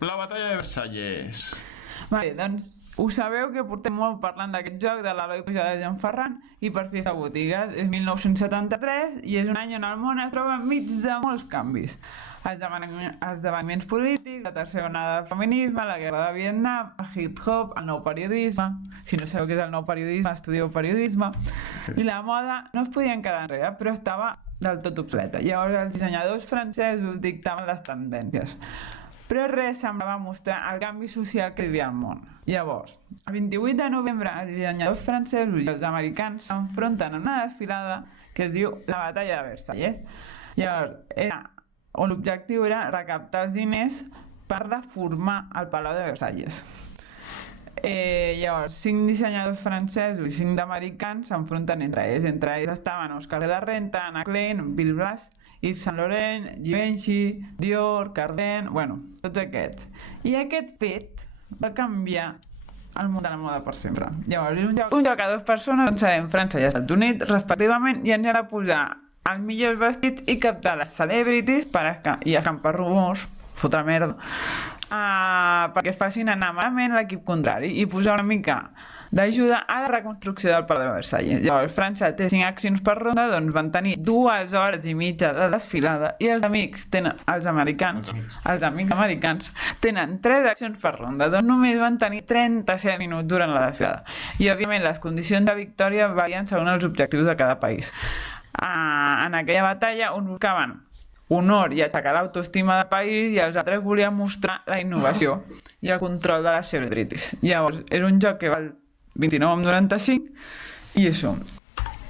La batalla de Versalles. Vale, doncs ho sabeu que portem molt parlant d'aquest joc de l'Eloi Pujada de Joan Ferran i per fi està a botigues. És 1973 i és un any on el món es troba enmig de molts canvis. Esdeveniments polítics, la tercera onada del feminisme, la guerra de Vietnam, el hip-hop, el nou periodisme. Si no sabeu què és el nou periodisme, estudieu periodisme. I la moda no es podien quedar enrere, però estava del tot obsoleta. Llavors els dissenyadors francesos dictaven les tendències. Però res semblava mostrar el canvi social que vivia al món. Llavors, el 28 de novembre, els dissenyadors francesos i els americans s'enfronten a una desfilada que es diu la batalla de Versalles. Llavors, l'objectiu era recaptar els diners per reformar el Palau de Versalles. Llavors, 5 dissenyadors francesos i 5 d'americans s'enfronten entre ells. Entre ells estaven Oscar de la Renta, Anna Klein, Bill Blass, Yves Saint Laurent, Givenchy, Dior, Cardin, bueno, tots aquests. I aquest fet va canviar el món de la moda per sempre. Llavors, és un joc a dues persones on serem França i Estats Units, respectivament, i ens ha de posar els millors vestits i captar les celebrities i escampar rumors, fotre merda, perquè es facin anar malament l'equip contrari i posar una mica d'ajuda a la reconstrucció del Palau de Versalles. Llavors, França té 5 accions per ronda, doncs van tenir 2 hores i mitja de desfilada i els amics americans tenen 3 accions per ronda, doncs només van tenir 37 minuts durant la desfilada. I, òbviament, les condicions de victòria varien segons els objectius de cada país. En aquella batalla, uns buscaven honor i aixecar l'autoestima del país i els altres volien mostrar la innovació i el control de les celebrities. Llavors, és un joc que val 29,95 i això.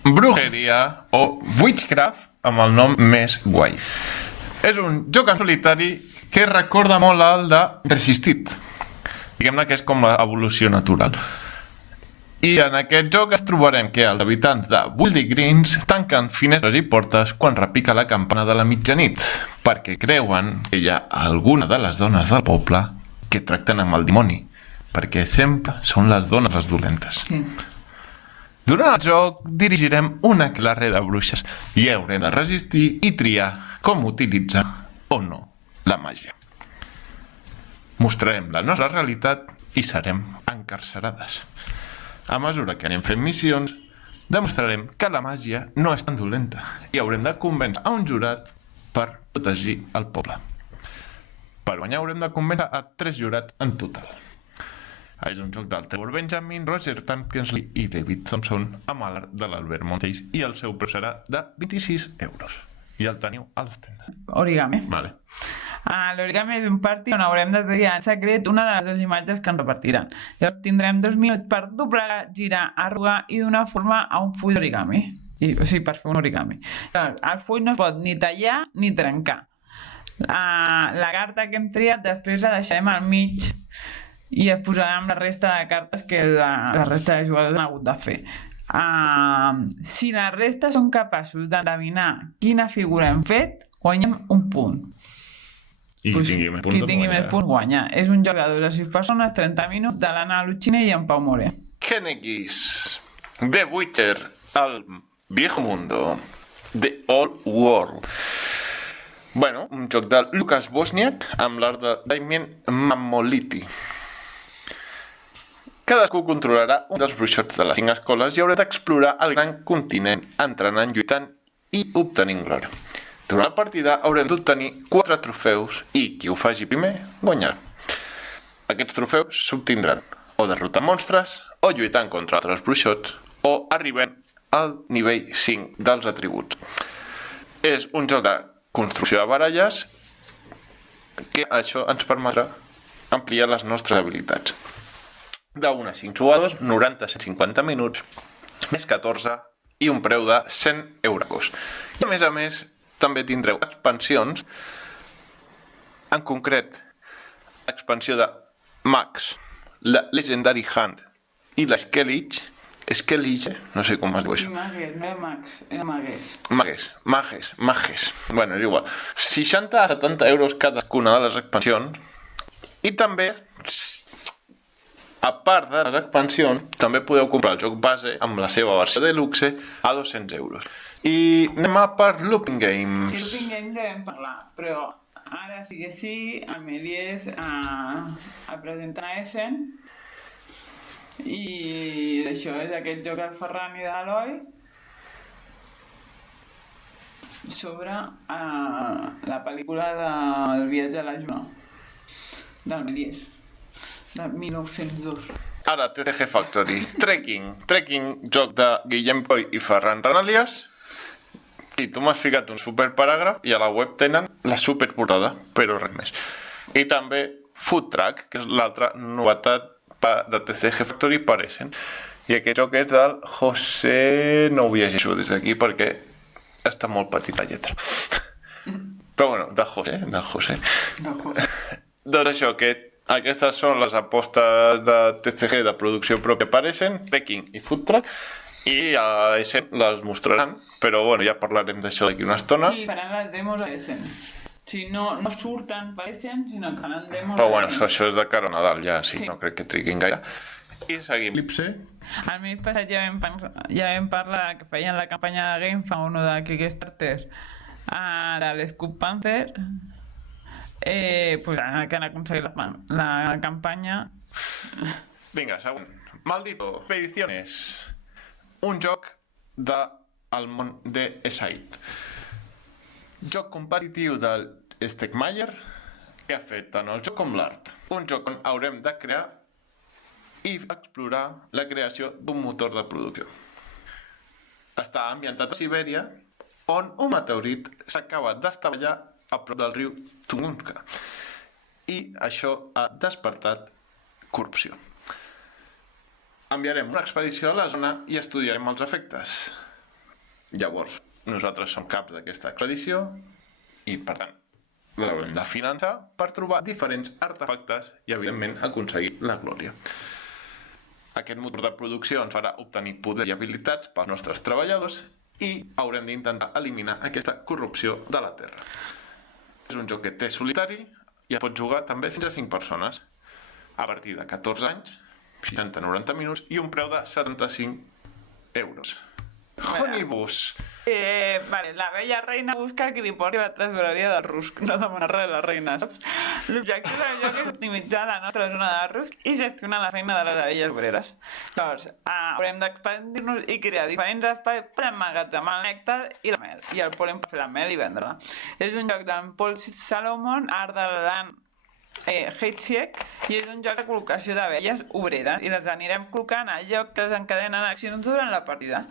Brujeria o Witchcraft amb el nom més guai. És un joc en solitari que recorda molt al de Resistit. Diguem-ne que és com l'evolució natural. I en aquest joc es trobarem que els habitants de Woolly Greens tanquen finestres i portes quan repica la campana de la mitjanit, perquè creuen que hi ha alguna de les dones del poble que tracten amb el dimoni, perquè sempre són les dones les dolentes. Durant el joc dirigirem una clare de bruixes i haurem de resistir i triar com utilitzar o no la màgia. Mostrarem la nostra realitat i serem encarcerades. A mesura que anem fent missions, demostrarem que la màgia no és tan dolenta i haurem de convèncer a un jurat per protegir el poble. Per guanyar haurem de convèncer a 3 jurats en total. És un joc del Trevor Benjamin, Roger Tankersley i David Thompson amb l'art de l'Albert Monteis i el seu preu serà de 26 euros. I el teniu a les tendes. Origami. Vale. L'origami és un party on haurem de triar en secret una de les 2 imatges que ens repartiran. Llavors tindrem 2 minuts per doblegar, girar, arrugar i donar forma a un full d'origami. Per fer un origami. Llavors, el full no es pot ni tallar ni trencar. La carta que hem triat després la deixarem al mig i es posarà amb la resta de cartes que la resta de jugadors han hagut de fer. Si la resta són capaços d'endevinar quina figura hem fet, guanyem un punt. I qui tingui més punts guanya. És un joc de 2 a 6 persones, 30 minuts, de l'Anna Lucchini i en Pau More. Kennegis, The Witcher, El Viejo Mundo, The Old World. Bueno, un joc de Lucas Bosniak amb l'art de Damien Mammoliti. Cadascú controlarà un dels bruixots de les 5 escoles i haurà d'explorar el gran continent, entrenant, lluitant i obtenint glòria. Durant la partida haurem d'obtenir 4 trofeus i qui ho faci primer guanyarà. Aquests trofeus s'obtindran o derrotant monstres, o lluitant contra altres bruixots, o arribant al nivell 5 dels atributs. És un joc de construcció de baralles que això ens permetrà ampliar les nostres habilitats. De 1 a 5 jugadors, 90-150 minuts, més 14 i un preu de 100 euros. I a més, també tindreu expansions, en concret, expansió de Max, la Legendary Hunt i la Skellige, no sé com es diu això. Mages. Bueno, és igual. 60 a 70 euros cadascuna de les expansions. I també, A part de les expansions, també podeu comprar el joc base amb la seva versió deluxe a 200 euros. I anem a per Looping Games. Sí, Looping Games ja vam parlar, però ara sí que sí, el Melies el presenten a Essen i això és aquest joc del Ferran i de l'Eloi sobre la pel·lícula del viatge a la Lluna del Melies de 1902. Ara, TCG Factory. Trekking, joc de Guillem Coll i Ferran Renalies. I tu m'has ficat un superparàgraf i a la web tenen la superportada, però res més. I també Food Truck, que és l'altra novetat de TCG Factory per Essen. I aquest joc és del José... No ho llegeixo des d'aquí perquè està molt petit la lletra. Però bueno, del José. Doncs això, que aquestes són les apostes de TCG de producció pròpia per Essen, Trekking i Food Truck. I a Essen les mostraran, però bueno, ja parlarem d'això d'aquí una estona. Sí, faran les demos a Essen. Si no surten per Essen, sinó que faran demos Però a bueno, Essen. això és de cara a Nadal ja, sí, no crec que triguin gaire. I seguim. Lipse. El mes passat ja vam parlar que feien la campanya de GameFound o de Kickstarter de l'Scoop Panther. Pues ara que han aconseguit la campanya. Vinga, següent. Maldito. Expediciones. Un joc del món de Eside. Joc competitiu del Stegmaier que ha fet tant el joc com l'art. Un joc on haurem de crear i explorar la creació d'un motor de producció. Està ambientat a Sibèria, on un meteorit s'acaba d'estavellar a prop del riu Tunguska. I això ha despertat corrupció. Enviarem una expedició a la zona i estudiarem els efectes. Llavors, nosaltres som caps d'aquesta expedició i, per tant, l'haurem de finançar per trobar diferents artefactes i, evidentment, aconseguir la glòria. Aquest motor de producció ens farà obtenir poder i habilitats pels nostres treballadors i haurem d'intentar eliminar aquesta corrupció de la Terra. És un joc que té solitari i es pot jugar també fins a 5 persones a partir de 14 anys, 60-90 minuts i un preu de 75 euros. Honibus! Vale, la vella reina busca que li porti la tresoreria del rusc, no demana res a la reina, saps? L'objectiu del joc és optimitzar la nostra zona de rusc i gestionar la feina de les abelles obreres. Llavors, haurem d'expandir-nos i crear diferents espais per emmagatzemar el nèctar i la mel, i el pol·len per fer la mel i vendre-la. És un joc d'en Paul Salomon, art de l'An Heitsiek, i és un joc de col·locació d'abelles obreres i les anirem col·locant al lloc que desencadenen accions durant la partida.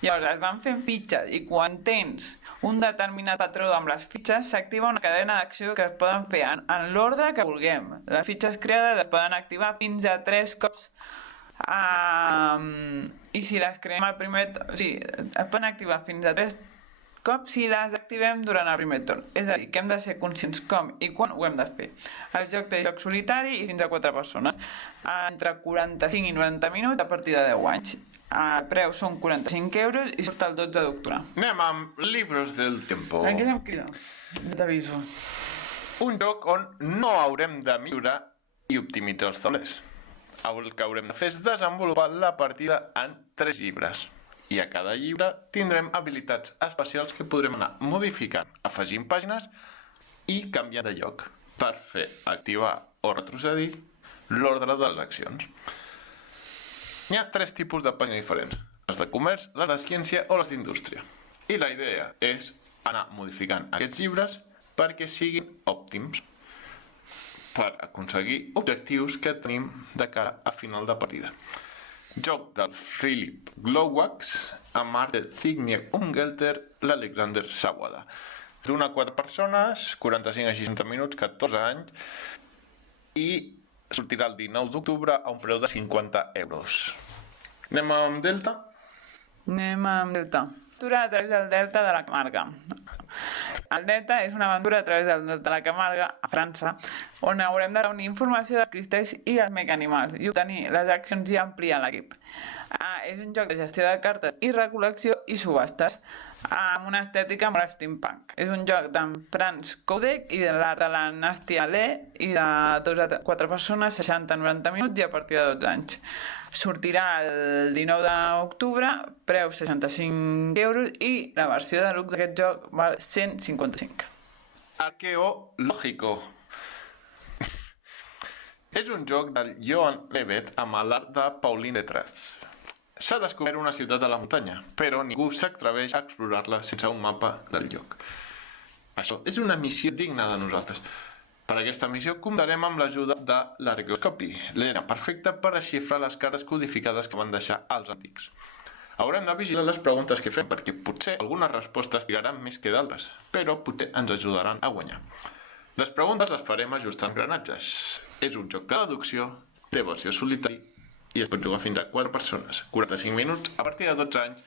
Llavors es van fent fitxes i quan tens un determinat patró amb les fitxes s'activa una cadena d'acció que es poden fer en l'ordre que vulguem. Les fitxes creades es poden activar fins a 3 cops i si les creem al primer torn, es poden activar fins a 3 cops si les activem durant el primer torn. És a dir, que hem de ser conscients com i quan ho hem de fer. El joc té joc solitari i fins a 4 persones, entre 45 i 90 minuts a partir de 10 anys. El preu són 45 euros i surt el 12 d'octubre. Anem amb Libros del Tiempo. En què anem crida? T'aviso. Un joc on no haurem de millorar i optimitzar els taulers. El que haurem de fer és desenvolupar la partida en 3 llibres. I a cada llibre tindrem habilitats especials que podrem anar modificant, afegint pàgines i canviant de lloc per fer activar o retrocedir l'ordre de les accions. Hi ha 3 tipus de pàgines diferents, les de comerç, les de ciència o les d'indústria. I la idea és anar modificant aquests llibres perquè siguin òptims per aconseguir objectius que tenim de cara a final de partida. Joc del Philip Glowax amb art de Zygmunt Ungelter, l'Alexander Sawada. D'una a 4 persones, 45 a 60 minuts, 14 anys, i sortirà el 19 d'octubre a un preu de 50 euros. Anem amb Delta? Anem amb Delta. Aventura a través del Delta de la Camarga. El Delta és una aventura a través del Delta de la Camarga, a França, on haurem de reunir informació dels cristells i els mecanimals i obtenir les accions i ampliar l'equip. és un joc de gestió de cartes i recol·lecció i subhastes, amb una estètica molt steampunk. És un joc d'en Franz Koudek i de l'art de la Nastia Lee i de 2 a 4 persones, 60-90 minuts i a partir de 12 anys. Sortirà el 19 d'octubre, preu 65 euros i la versió de luxe d'aquest joc val 155. Arqueológico. És un joc del Johan Levet amb l'art de Pauline Detrats. S'ha descobert una ciutat a la muntanya, però ningú s'atreveix a explorar-la sense un mapa del lloc. Això és una missió digna de nosaltres. Per aquesta missió comptarem amb l'ajuda de l'Archaeoscopy, l'eina perfecta per desxifrar les cartes codificades que van deixar els antics. Haurem de vigilar les preguntes que fem, perquè potser algunes respostes trigaran més que d'altres, però potser ens ajudaran a guanyar. Les preguntes les farem ajustant engranatges. És un joc de deducció, té versió solitari i es pot jugar fins a 4 persones, 45 minuts a partir de 12 anys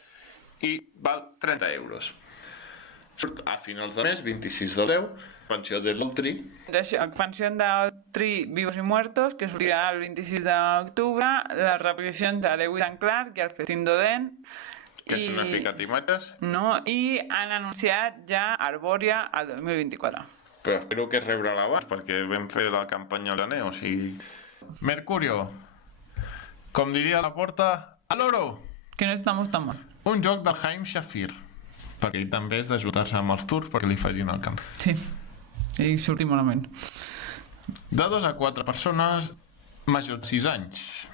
i val 30 euros. Surt a finals de mes, 26 del 10, expansió de l'Ultri. Expansió de Ultri Vivos y Muertos, que sortirà el 26 d'octubre, les repeticions de Lewis and Clark i el Festín d'Oden. Que s'han ficat imatges. No, i han anunciat ja Arbòria al 2024. Però espero que es rebrà abans, perquè vam fer la campanya a l'aner, o sigui... Mercurio. Com diria la porta, a l'oro! Que no estamos tan mal. Un joc del Haim Shafir, perquè ell també és d'ajudar-se amb els tours perquè li facin el camp. Sí, i sortim malament. De 2 a 4 persones, major de 6 anys.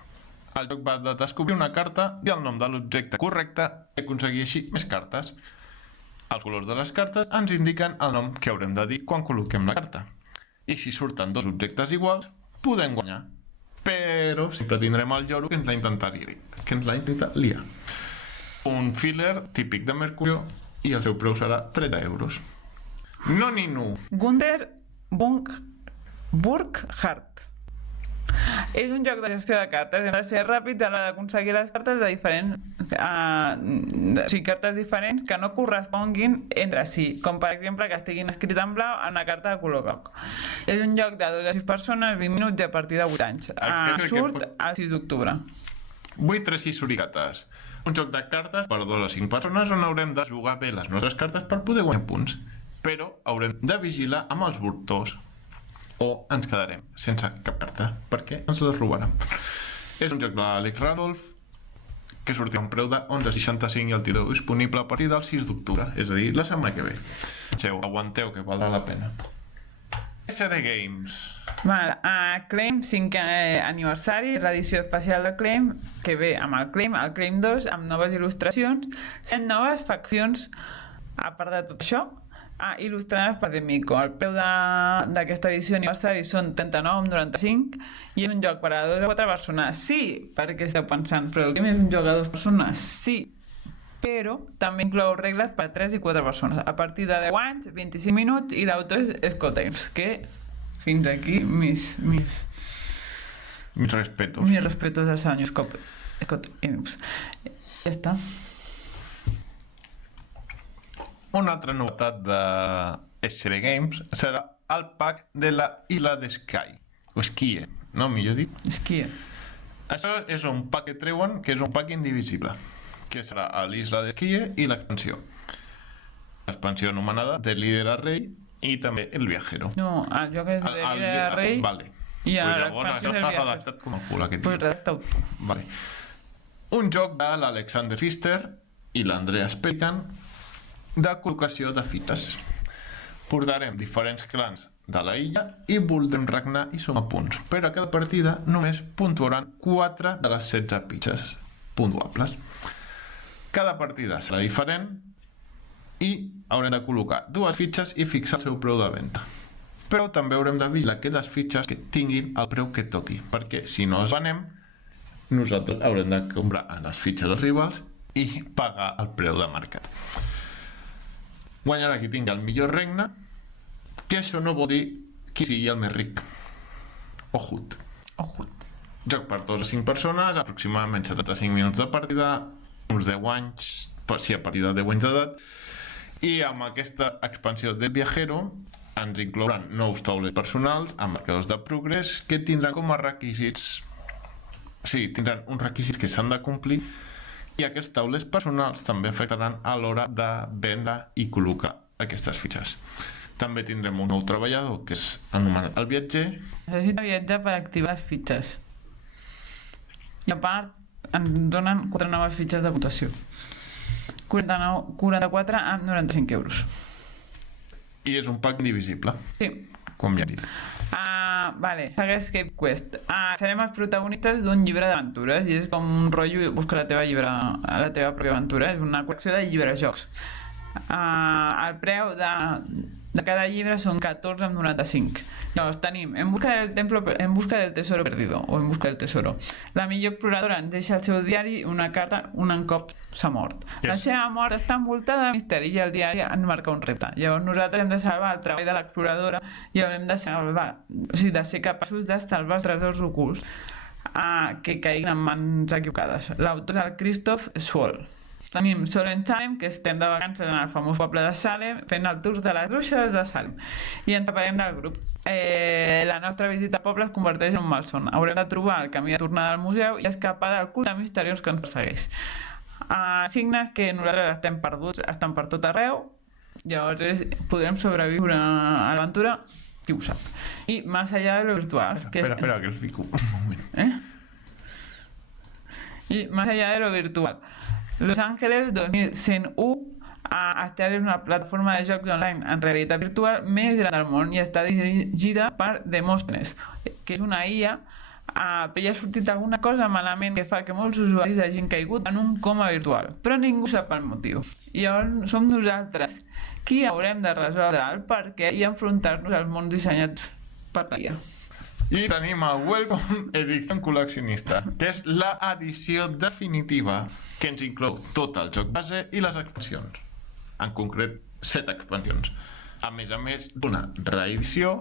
El joc va de descobrir una carta i el nom de l'objecte correcte i aconseguir així més cartes. Els colors de les cartes ens indiquen el nom que haurem de dir quan col·loquem la carta. I si surten 2 objectes iguals, podem guanyar. Però sempre tindrem el lloro que ens l'ha intentat liar. Un filler típic de Mercurio i el seu preu serà 30 euros. Noninu. Gunther Burkhardt. És un joc de gestió de cartes. Hem de ser ràpids a l'hora d'aconseguir les cartes de diferents... cartes diferents que no corresponguin entre si, com per exemple que estiguin escrites en blau en una carta de color groc. És un joc de 2 a 6 persones, 20 minuts i a partir de 8 anys. Surt el 6 d'octubre. 8 3 6 suricates. Un joc de cartes per 2 a 5 persones on haurem de jugar bé les nostres cartes per poder guanyar punts. Però haurem de vigilar amb els voltors o ens quedarem sense cap carta perquè ens les robaran. És un joc de l'Alex Randolph que sortirà un preu de 11,65 i el tindreu disponible a partir del 6 d'octubre, és a dir, la setmana que ve. Aguanteu que valdrà la pena. SD Games. Acclaim 5è aniversari, l'edició especial de Acclaim, que ve amb el Claim 2, amb noves il·lustracions, 100 noves faccions, a part de tot això, il·lustrades per Demico. El preu d'aquesta edició aniversari són 39,95 i és un joc per a 2 a 4 persones. Sí, perquè esteu pensant, però el game és un joc a 2 persones? Sí, però també inclou regles per a 3 i 4 persones. A partir de 10 anys, 25 minuts i l'autor és Scott Ames, que fins aquí mis respetos. Mis respetos al senyor Scott Ames. Ja està. Una altra novetat de SD Games serà el pack de la Isla de Sky, o Skie, no? Millor dit. Skie. Això és un pack que treuen, que és un pack indivisible, que serà a l'Isla de Skie i l'expansió. L'expansió anomenada de líder a rei i també el viajero. No, el joc és de líder a rei. Vale. I pues llavors això està redactat com el cul aquest. Pues redacta-ho tu. Vale. Un joc de l'Alexander Pfister i l'Andreas Pelikan de col·locació de fites. Portarem diferents clans de la illa i voldrem regnar i sumar punts, però a cada partida només puntuaran 4 de les 16 pitxes puntuables. Cada partida serà diferent i haurem de col·locar 2 fitxes i fixar el seu preu de venda. Però també haurem de vigilar aquelles fitxes que tinguin el preu que toqui, perquè si no els venem, nosaltres haurem de comprar a les fitxes dels rivals i pagar el preu de mercat. Guanyarà qui tingui el millor regne, que això no vol dir qui sigui el més ric. Ojut. Joc per 2 a 5 persones, aproximadament 75 minuts de partida, uns 10 anys, sí, a partir de 10 anys d'edat, i amb aquesta expansió de Viajero ens inclouran nous taulers personals amb marcadors de progrés que tindran com a requisits, tindran uns requisits que s'han de complir, I aquestes taules personals també afectaran a l'hora de vendre i col·locar aquestes fitxes. També tindrem un nou treballador que és anomenat el viatger. Necessita viatjar per activar les fitxes. I a part, ens donen 4 noves fitxes de votació. 44 amb 95 euros. I és un pack indivisible, Sí. com ja he dit. Vale, saga Escape Quest. Serem els protagonistes d'un llibre d'aventures i és com un rotllo busca la teva pròpia aventura. És una col·lecció de llibres-jocs. El preu de cada llibre són 14,95. Llavors tenim En busca del tesoro perdido o En busca del tesoro. La millor exploradora ens deixa el seu diari una carta un cop s'ha mort. La seva mort està envoltada de misteri i el diari ens marca un repte. Llavors nosaltres hem de salvar el treball de l'exploradora i hem de ser capaços de salvar els tresors ocults que caiguin en mans equivocades. L'autor és el Christoph Swoll. Tenim Solensheim, que estem de vacances en el famós poble de Salem, fent el tour de les bruixes de Salem. I ens separem del grup. La nostra visita al poble es converteix en un malson. Haurem de trobar el camí de tornada al museu i escapar del culte misteriós que ens persegueix. Signes que nosaltres estem perduts, estan per tot arreu, llavors podrem sobreviure a l'aventura, qui ho sap. I més allà de lo virtual... Espera, que el fico un moment. I més allà de lo virtual. Los Angeles 2101 Aster és una plataforma de jocs online en realitat virtual més gran del món i està dirigida per Demòstenes, que és una IA, però ja ha sortit alguna cosa malament que fa que molts usuaris hagin caigut en un coma virtual, però ningú sap el motiu. I llavors som nosaltres qui haurem de resoldre el perquè i enfrontar-nos als mons dissenyats per la IA. I tenim el Welcome Edition Col·leccionista, que és l'edició definitiva que ens inclou tot el joc base i les expansions. En concret, 7 expansions. A més d'una reedició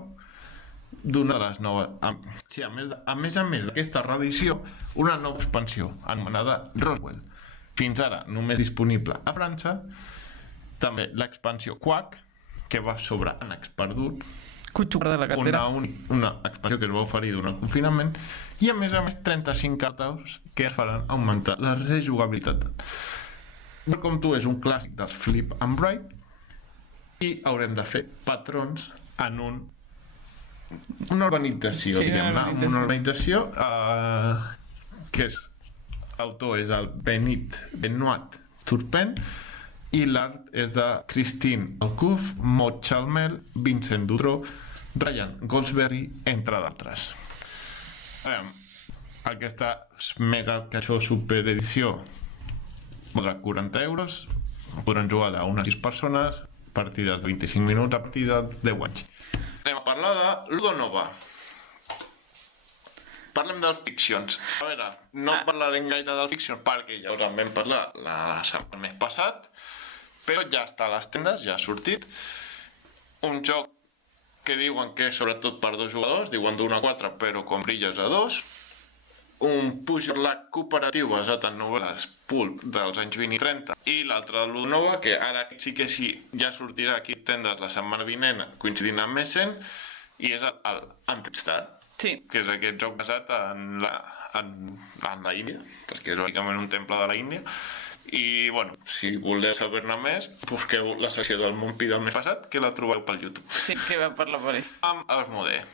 d'una de les noves... a més d'aquesta reedició, una nova expansió anomenada Roswell. Fins ara només disponible a França. També l'expansió Quack, que va sobre ànecs perdut. De la cartera. Una expansió que es va oferir durant el confinament i a més 35 cartes que es faran augmentar la rejugabilitat. Com tu és un clàssic dels Flip and Write i haurem de fer patrons en una organització, diguem-ne, una organització que és l'autor és el Benoit Turpin i l'art és de Christine Alcouf, Maud Chalmel, Vincent Dutro, Ryan Goldsberry, entre d'altres. Aquesta mega caixó superedició valdrà 40 euros, podran jugar d'unes 6 persones, partides de 25 minuts a partir de 10 anys. Anem a parlar de Ludonova. Parlem dels Fictions. A veure, no parlarem gaire del Fictions perquè ja us en vam parlar el mes passat, però ja està a les tendes, ja ha sortit. Un joc que diuen que és sobretot per 2 jugadors, diuen d'1 a 4, però com brilles a 2. Un push and lag cooperatiu basat en novel·les pulp dels anys 20 i 30. I l'altre de Ludonova, que ara sí que sí, ja sortirà aquí a tendes la setmana vinent, coincidint amb Essen, i és el Amritsar. Sí. Que és aquest joc basat en la Índia, perquè és bàsicament un temple de la Índia. I, bueno, si voleu saber-ne més, busqueu la secció del Montpi del mes passat, que la trobeu pel YouTube. Sí, que va parlar per ell. Amb Asmodee.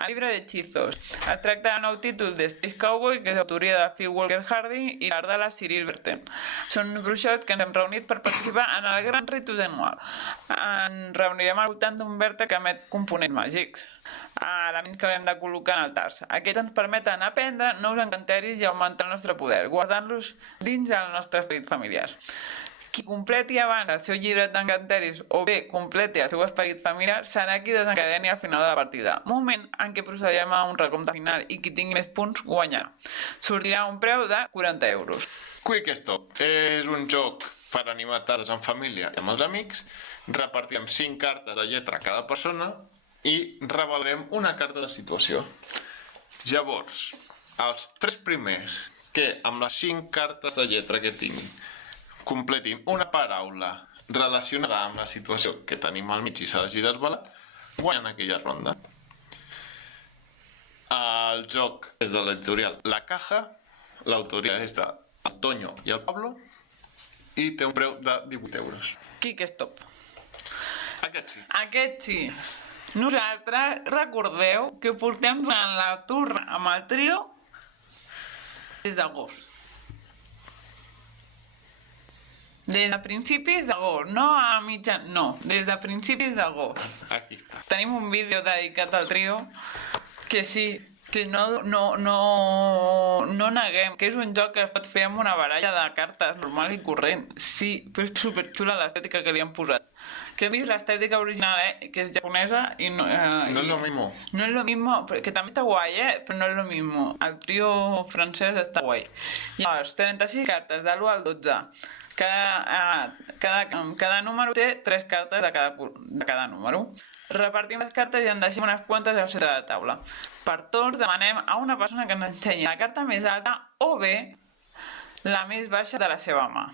El llibre d'hechizos. Es tracta del nou títol de Space Cowboy, que és d'autoria de Phil Walker Harding i l'art de la Cyril Berten. Són bruixots que ens hem reunit per participar en el gran ritus anual. Ens reunirem al voltant d'un vèrtex que emet components màgics, elements que haurem de col·locar en altars. Aquests ens permeten aprendre nous encanteris i augmentar el nostre poder, guardant-los dins del nostre esperit familiar. Qui completi abans el seu llibre d'encanteris o bé completi el seu esperit familiar serà qui desencadeni al final de la partida, moment en què procedirem a un recompte final i qui tingui més punts guanyarà. Sortirà un preu de 40 euros. Quick Stop és un joc per animar tardes en família i amb els amics. Repartirem 5 cartes de lletra a cada persona i revelarem una carta de situació. Llavors, els 3 primers que amb les 5 cartes de lletra que tinguin completin una paraula relacionada amb la situació que tenim al mig i s'ha d'hagi desvelat, guanyen aquella ronda. El joc és de l'editorial La Caja, l'autoria és de el Toño i el Pablo, i té un preu de 18 euros. Qui que és top? Aquest sí. Aquest sí. Nosaltres recordeu que portem durant la turra amb el trio des d'agost. Des de principis d'agost, no a mitjan... No, des de principis d'agost. Aquí està. Tenim un vídeo dedicat al trio que sí, que no neguem, que és un joc que es pot fer amb una baralla de cartes normal i corrent. Sí, però és superxula l'estètica que li han posat. Que he vist l'estètica original, que és japonesa i no... No és lo mismo. No és lo mismo, que també està guai, però no és lo mismo. El trio francès està guai. Llavors, 36 cartes de l'1 al 12. Cada número té 3 cartes de cada número. Repartim les cartes i en deixem unes quantes al centre de la taula. Per tots demanem a una persona que ens ensenyi la carta més alta o bé la més baixa de la seva mà.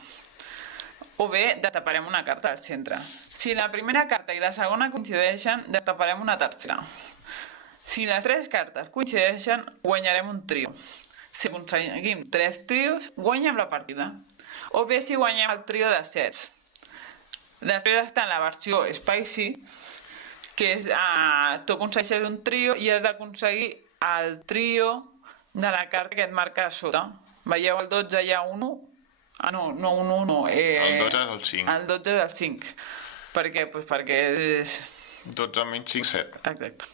O bé destaparem una carta al centre. Si la primera carta i la segona coincideixen, destaparem una tercera. Si les 3 cartes coincideixen, guanyarem un trio. Si aconseguim 3 trios, guanyem la partida. O bé si guanyem el trio de sets. Després està en la versió Spicy, que és, tu aconsegueixes un trio i has d'aconseguir el trio de la carta que et marca a sota. Veieu, el 12 hi ha un 1? Ah, no, un 1 no. El 12 és el 5. El 12 és el 5. Per què? Pues perquè és... 12 menys 5, 7. Exacte.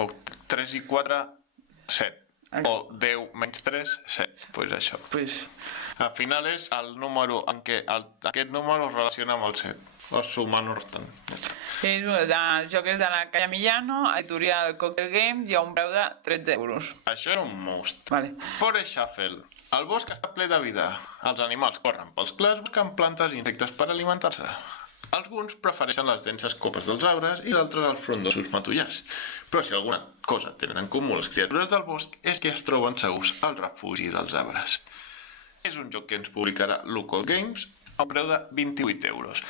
O 3 i 4, 7. O 10 menys 3, 7. Pues això. Pues... Al final és el número en què aquest número es relaciona amb el 7. O sumant o restant. El joc és de la Calla Millano, editorial Cocktail Games, i a un preu de 13 euros. Això era un must. Vale. Forest Shuffle. El bosc està ple de vida. Els animals corren pels clars buscant plantes i insectes per alimentar-se. Alguns prefereixen les denses copes dels arbres i d'altres els frondosos matollars. Però si alguna cosa tenen en comú les criatures del bosc és que es troben segurs al refugi dels arbres. És un joc que ens publicarà Local Games a un preu de 28 euros.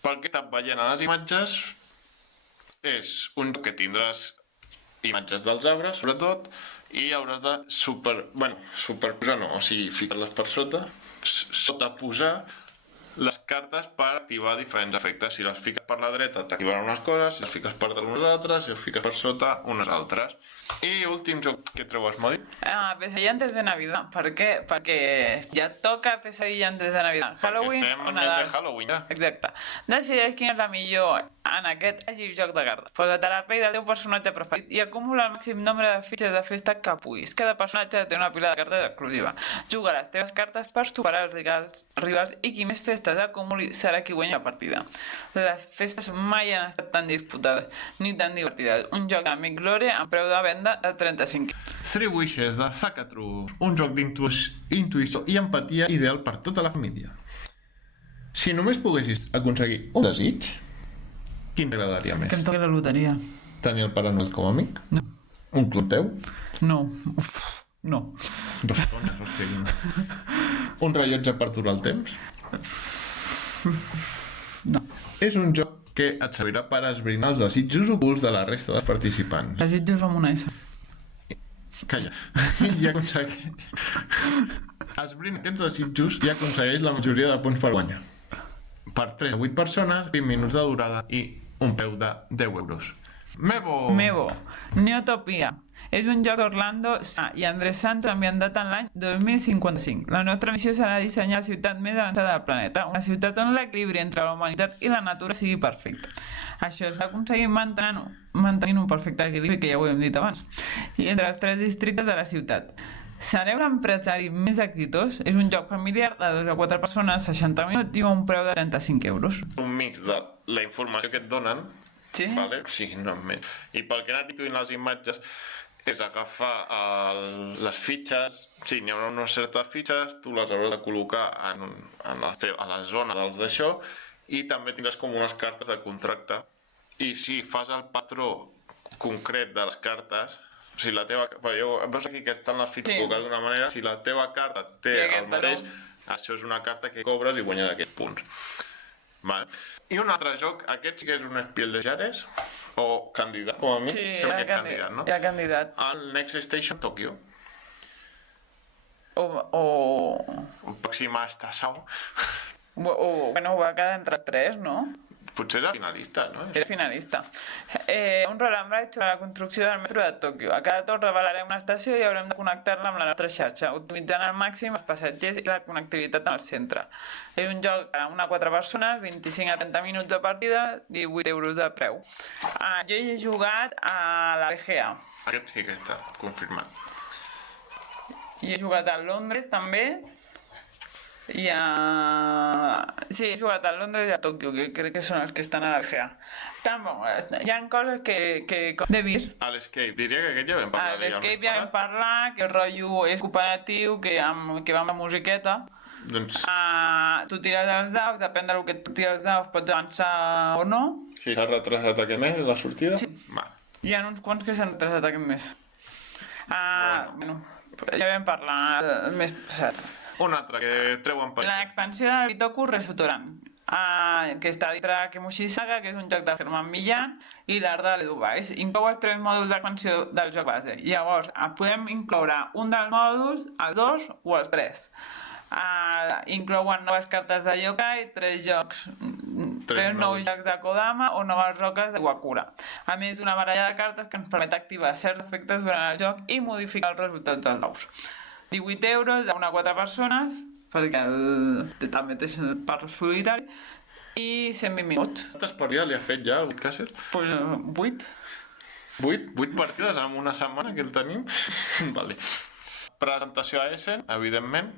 Pel que he estat veient a les imatges, és un joc que tindràs imatges dels arbres, sobretot, i hauràs de superposar no, o sigui, ficar-les per sotaposar les cartes per activar diferents efectes. Si les fiques per la dreta t'activaran unes coses, si les fiques per dalt unes altres, si les fiques per sota unes altres. I últim joc que trobes, Modi? Pesadilla antes de Navidad. Per què? Perquè ja toca Pesadilla antes de Navidad. Halloween Perquè estem o en mes Nadal. de Halloween, ja. Exacte. Decideix quin és la millor en aquest àgil joc de cartes. Posa't a la pell del teu personatge preferit i acumula el màxim nombre de fitxes de festa que puguis. Cada personatge té una pila de cartes exclusiva. Juga les teves cartes per superar els rivals i qui més festes acumuli serà qui guanya la partida. Les festes mai han estat tan disputades ni tan divertides. Un joc d'Amic Lore amb preu de venda de 35. Three Wishes de Zacatrus, un joc d'intuïció i empatia ideal per tota la família. Si només poguessis aconseguir un desig, quin t'agradaria més? Que em toqui la loteria. Tenir el Pare Noel com a amic? No. Un club teu? No. Uf, no. 2 tones, hòstia. Un rellotge per aturar el temps? No. És un joc que et servirà per esbrinar els desitjos ocults de la resta dels participants. Desitjos amb una S. Calla. I aconsegueix... Esbrina aquests desitjos i aconsegueix la majoria de punts per guanyar. Per 3 a 8 persones, 20 minuts de durada i un preu de 10 euros. Mevo! Neotopia. És un joc d'Orlando i Andrés Santos ambientat en l'any 2055. La nostra missió serà dissenyar la ciutat més avançada del planeta, una ciutat on l'equilibri entre la humanitat i la natura sigui perfecte. Això s'ha aconseguit mantenint un perfecte equilibri, que ja ho hem dit abans, i entre els 3 districtes de la ciutat. Sereu l'empresari més exitós? És un joc familiar de 2 a 4 persones, 60 minuts i un preu de 35 euros. Un mix de la informació que et donen, Sí? vale? Sí, no més. I pel que he anat intuint les imatges, és agafar les fitxes, sí, n'hi haurà unes certes fitxes, tu les hauràs de col·locar a la zona dels d'això, i també tindràs com unes cartes de contracte, i si fas el patró concret de les cartes, si la teva... Veus aquí que estan les fitxes col·locades d'una manera, si la teva carta té el mateix, això és una carta que cobres i guanyes aquests punts. Vale. I un altre joc, aquest sí que és un Spiel de Jahres, o candidat, com a mi. Sí, era candidat, no? era candidat. El Next Station Tokyo. Un pròxim hasta Sau. Bueno, va quedar entre 3, no? Potser era finalista, no? Era finalista. Un roll and ride sobre la construcció del metro de Tòquio. A cada torn revelarem una estació i haurem de connectar-la amb la nostra xarxa, utilitzant al màxim els passatgers i la connectivitat amb el centre. És un joc a 1 a 4 persones, 25 a 30 minuts de partida, 18 euros de preu. Jo he jugat a la LGA. Aquest sí que està confirmat. I he jugat a Londres també. Sí, he jugat a Londres i a Tòquio, que crec que són els que estan a l'Algea. Hi ha coses que de vir. A l'Escape, diria que aquest ja vam parlar. A l'Escape ja vam parlar, que el rotllo és cooperatiu, que va amb la musiqueta. Doncs... Tu tires els daus, depèn del que tu tires els daus, pots avançar o no. Sí, s'ha retrasat aquest mes, la sortida? Sí. Va. Hi ha uns quants que s'han retrasat aquest mes. Bueno, ja vam parlar el mes passat. Un altre que treuen per... L'expansió del Bitoku Restaurant, que està dintre de Kemushi Saga, que és un joc de Herman Millan, i l'art de l'Edu Weiss. Inclou els 3 mòduls d'expansió del joc base. Llavors, podem incloure un dels mòduls, els 2 o els 3. Inclouen noves cartes de yokai, 3 nous jocs de Kodama o noves roques de Wakura. A més, una baralla de cartes que ens permet activar certs efectes durant el joc i modificar els resultats dels daus. 18 euros de 1 a 4 persones, perquè també té per solitari, i 120 minuts. Quantes partides li ha fet ja, el Whitcastle? Pues 8. 8 partides en una setmana que el tenim? Vale. Presentació a Essen, evidentment.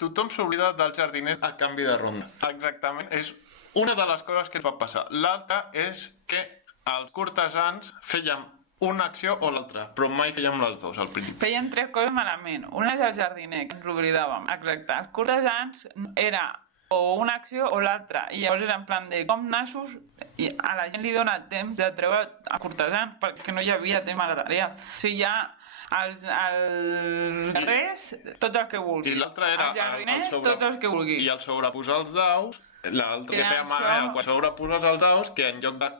Tothom s'oblida dels jardiners a canvi de ronda. Exactament, és una de les coses que ens va passar. L'altra és que els cortesans feien una acció o l'altra, però mai fèiem les dues al principi. Feien 3 coses malament. Una és el jardiner, que ens l'oblidàvem. Exacte. Els cortesans era o una acció o l'altra. I llavors era en plan de com nassos, i a la gent li dona temps de treure a cortesans, perquè no hi havia temps material. O sigui, ja els guerrers, tots els que vulguis. I l'altre era... Els jardiners, tots els que vulguis. I al sobreposar els daus, l'altre que feia mal era quan sobreposes els daus, que en lloc de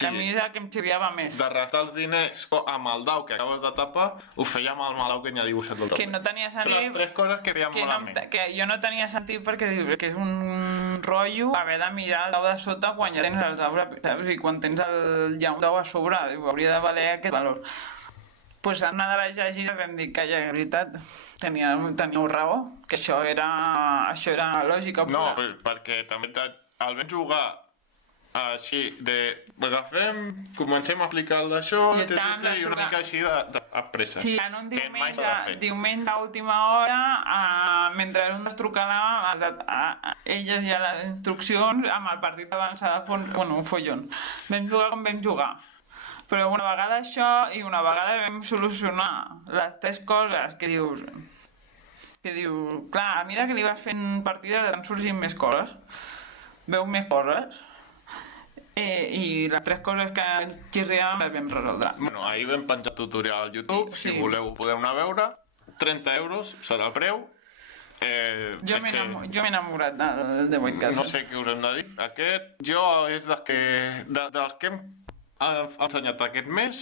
que a mi és el que em xirriava més. De restar els diners amb el dau que acabes de tapar, ho feia amb el malau que n'hi ha dibuixat del que no tenia sentit. Són les 3 coses que feien malament. Que jo no tenia sentit perquè que és un rotllo haver de mirar el dau de sota quan ja tens el dau, saps? I quan tens ja un dau a sobre, hauria de valer aquest valor. Pues en una de les llegides vam dir que ja, en veritat, teníeu raó, que això era lògica. No, perquè també el vam jugar així comencem a aplicar d'això i una mica així de pressa. Sí, en un diumenge a última hora, mentre un es trucava elles ja les instruccions amb el partit d'avançada, bueno, un follon. Vam jugar com vam jugar. Però una vegada això i una vegada vam solucionar les 3 coses que dius, clar, a mesura que li vas fent partides et sorgint més coses, veus més coses, i les 3 coses que xirriàvem les vam resoldre. Bueno, ahir vam penjar tutorial al YouTube, si voleu podeu anar a veure, 30 euros serà el preu. Jo m'he enamorat de Whitecastle. No sé què us hem de dir. Aquest, jo és dels que hem ensenyat aquest mes.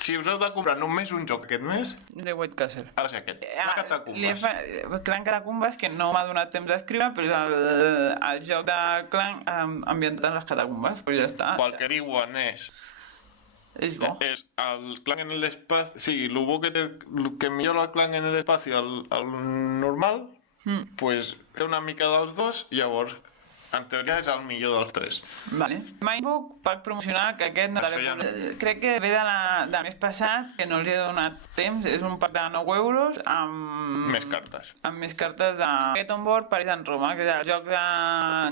Si us heu de comprar només un joc aquest mes, de Whitecastle. Ha de ser aquest, les catacumbes. Clan Catacumbes, que no m'ha donat temps d'escriure, però és el joc de Clan ambientat en les catacumbes, però ja està. El que diuen és bo. És el Clan en el espacio, sí, el que millora el Clan en el espacio al normal, pues té una mica dels dos, llavors en teoria és el millor dels 3. Vale. Mindbook, pack promocional, que aquest no crec que ve de mes passat, que no els he donat temps, és un pack de 9 euros amb... Més cartes. Amb més cartes de Get On Board Paris and Roma, que és el joc de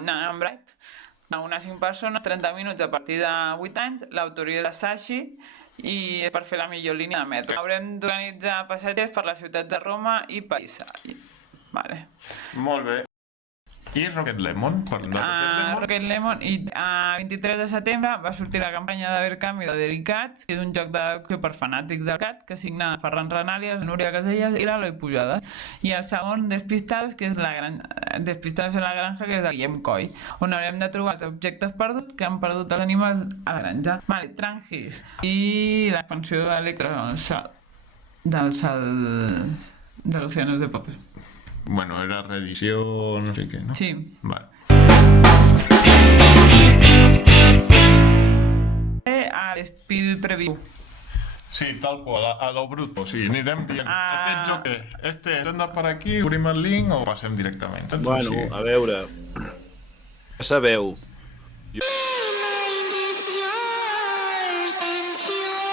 Nan Bright, a unes 5 persones, 30 minuts a partir de 8 anys, l'autoria de Sashi, i és per fer la millor línia de metro. Haurem d'organitzar passatges per les ciutats de Roma i París. Vale. Molt bé. I Rocket Lemon, parlem de Rocket Lemon, i el 23 de setembre va sortir la campanya de Verkami de Dericats, que és un joc de per fanàtics del cat, que signa Ferran Renàlies, Núria Casellas i l'Eloi Pujades. I el segon, Despistados, que és Despistados en la granja, que és de Guillem Coy, on haurem de trobar els objectes perduts que han perdut els animals a la granja. Vale, Trangis i l'expansió d'Electrosol. de l'Océanos de Papel. Bueno, era reedició, no sé què, no? Sí. Vale. A l'Spiel Preview. Sí, tal qual, a lo bruto. Sí, anirem dient, aquest joc què? Hem de per aquí, obrim el link o passem directament? Saps? Bueno, Sí. a veure... Ja sabeu, My mind is yours and you